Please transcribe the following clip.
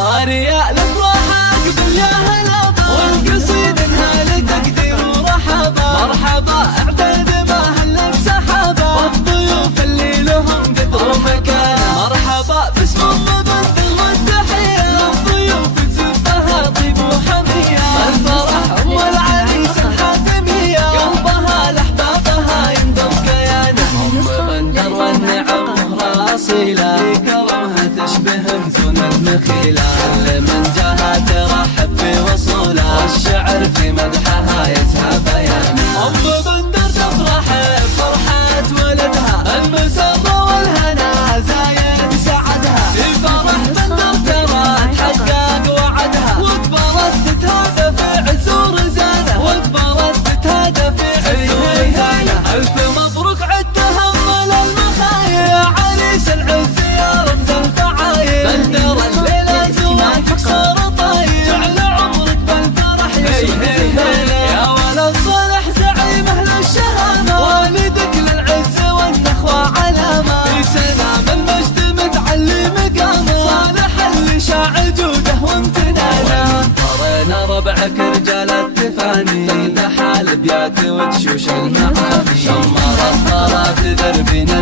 طارية الافراح قبل يا هلا والقصيد انها لتقدير ورحبا مرحبا اعتاد ما هلت سحابا والضيوف اللي لهم قدر ومكان مرحبا باسم مبدل والتحية للضيوف تزفها طيب وحمية الفرح ام العريس الحاتمية قلبها لاحبابها ينضم كيانه ام بندر والنعم مهرة اصيلة كرمها تشبه مزون المخيلة كل من جاها ترحب بوصولها والشعر في مدحها يزهى بيانه ام بندر تفرح بفرحة ولدها المسرة والهنا زايد سعدها في فرح بندر ترى تحقق وعدها وكبرت تتهادى في عزور زانه وكبرت تتهادى في عزور زانه الف مبروك عد تهمل المخايا عريس العز يا رمز الفعايل بندر الليلة زواجك صار طاير جعل عمرك بالفرح يا ولد صالح زعيم اهل الشهامة والدك للعز والنخوة علامة في سلام المجد متعلي مقامه صالح اللي شاع جوده وامتنانه طرينا ربعك رجال التفاني تمدح الابيات وتشوش المعاني شمر الطرات دربنا